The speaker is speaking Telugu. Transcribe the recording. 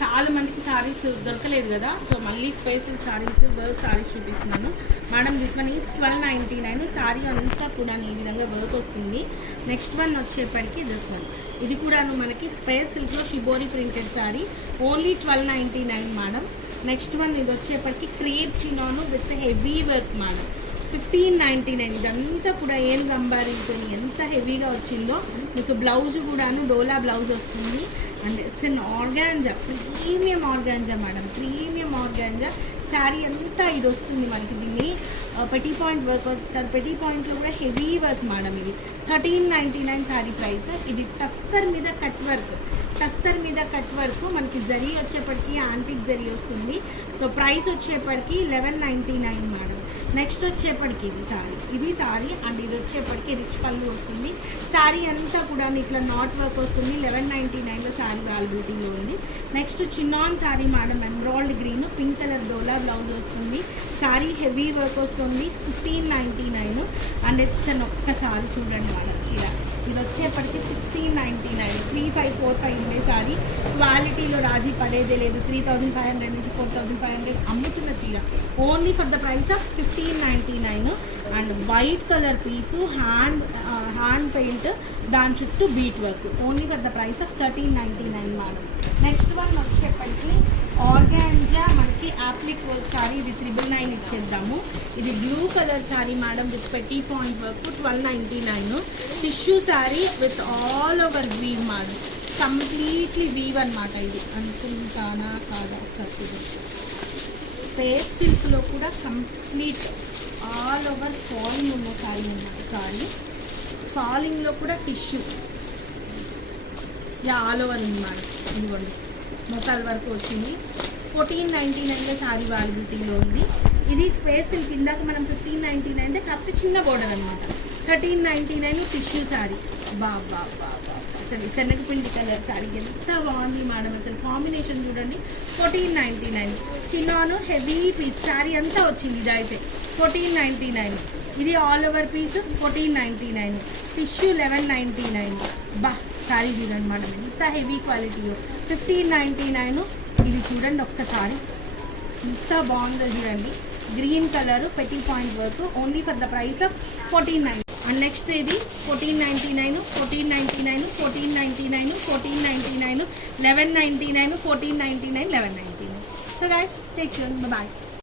చాలా మందికి సారీస్ దొరకలేదు కదా, సో మళ్ళీ స్పెషల్ సారీస్ వర్క్ సారీస్ చూపిస్తున్నాను madam. This one is 1299. Sari అంతా కూడా ఈ విధంగా వర్క్ వస్తుంది. నెక్స్ట్ వన్ వచ్చేప్పటికి దిస్ వన్, ఇది కూడాను మనకి స్పేస్ సిల్క్లో shibori printed sari, only 1299 madam. Next one ఇది వచ్చేప్పటికి crepe chinon with heavy work madam, 1599. ఇదంతా కూడా ఏం గంబారీతో ఎంత హెవీగా వచ్చిందో. మీకు బ్లౌజ్ కూడాను డోలా బ్లౌజ్ వస్తుంది. And it's an organza, premium organza madam, premium organza. Sari అంతా ఇది వస్తుంది మనకి. దీన్ని పెటీ పాయింట్ వర్క్, పెటీ పాయింట్లో కూడా హెవీ వర్క్ మేడం. ఇది 1399 శారీ ప్రైస్. ఇది టస్సర్ మీద కట్ వర్క్, టస్సర్ మీద కట్ వర్క్ మనకి జరీ వచ్చేప్పటికి యాంటిక్ జరీ వస్తుంది. సో ప్రైస్ వచ్చేప్పటికి 1199 మేడం. నెక్స్ట్ వచ్చేప్పటికి ఇది సారీ అండ్ ఇది వచ్చేప్పటికి రిచ్ పళ్ళు వస్తుంది. శారీ అంతా కూడా ఇట్లా నాట్ వర్క్ వస్తుంది. 1199లో శారీ అవైలబిలిటీలో ఉంది. Next chinon sari madam, emerald green, pink colour డోలా బ్లౌజ్ వస్తుంది. శారీ హెవీ వర్క్ వస్తుంది, 1599. అండ్ ఇట్స్ అని ఒక్కసారి చూడండి మేడం చీర. ఇది వచ్చేప్పటికి 1699, 3545 ఉండే సారీ. క్వాలిటీలో రాజీ పడేదే లేదు. 3500 నుంచి 4500 అమ్ముతున్న చీర, only for the price of 1599. And white colour piece, hand paint, దాని చుట్టూ bead work, only for the price of 1399 madam. Next one వచ్చేప్పటికి ఆర్గాంజా మనకి యాప్లిక్ వర్క్ సారీ, ఇది 999 ఇచ్చేద్దాము. ఇది blue colour sari madam with petit point work, 1299. Tissue sari with all over weave madam, completely weave అనమాట. ఇది అనుకుంటానా కాదా ఒకసారి చూడండి. స్పేస్ సిల్క్లో కూడా కంప్లీట్ ఆల్ ఓవర్ ఫాలింగ్ ఉన్న శారీ అన్నమాట. సారీ ఫాలింగ్లో కూడా టిష్యూ ఆల్ ఓవర్ ఉంది మేడం. ఇదిగోండి మొత్తాల వరకు వచ్చింది. 1499లో శారీ అవైలబిలిటీలో ఉంది. ఇది స్పేస్ సిల్క్, ఇందాక మనం 1599 కాకపోతే చిన్న బోర్డర్ అనమాట. 1399 టిష్యూ శారీ. బాబా అసలు శనగపిండి కలర్ శారీ ఎంత బాగుంది మేడం. అసలు కాంబినేషన్ చూడండి. 1499 చిన్నాను హెవీ పీస్ శారీ అంతా వచ్చింది. ఇది అయితే 1499. ఇది all over piece 1499. Tissue 1199. Sari చూడండి మేడం ఎంత హెవీ క్వాలిటీయో, 1599. ఇది చూడండి ఒక్కసారి ఎంత బాగుందో చూడండి. Green colour petit point work, only for the price of 1499. And next ఇది 1499, 1499, 1499, 1499, 1199, 1499, 1199. So guys take care, bye.